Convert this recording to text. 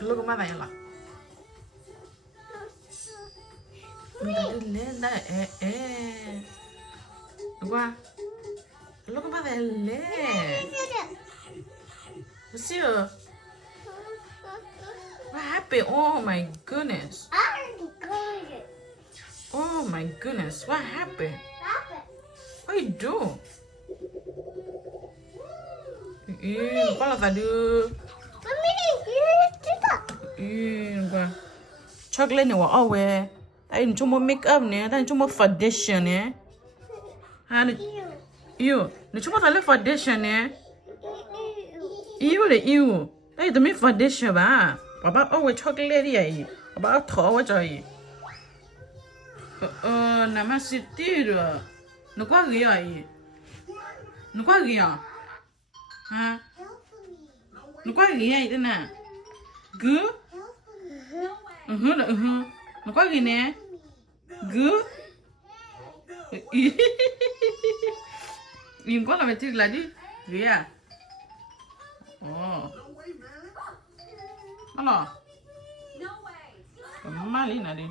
Look at my vela. Look at my vela. What's your? What happened? Oh my goodness. Oh my goodness. What happened? What you do? Con là phải đưa. Chocolate này vào về. Đây chúng mua make up nè, đây chúng mua foundation nè. Ha nè. Yêu, nè chúng mua phải lấy foundation nè. Yêu là yêu. Đây tụi mình foundation ba. Bà về chocolate đi vậy. Bà thỏ vào trời. Nằm city rồi. Nó quá gì vậy? Nó quá gì à? Ha? Nó quá gì vậy thế nè? Gứ? Là nó quá gì nè? Gứ? Im quá là mày chịu lại đi. Gứ à? Ồ. Nó lò. Má lý nè đi.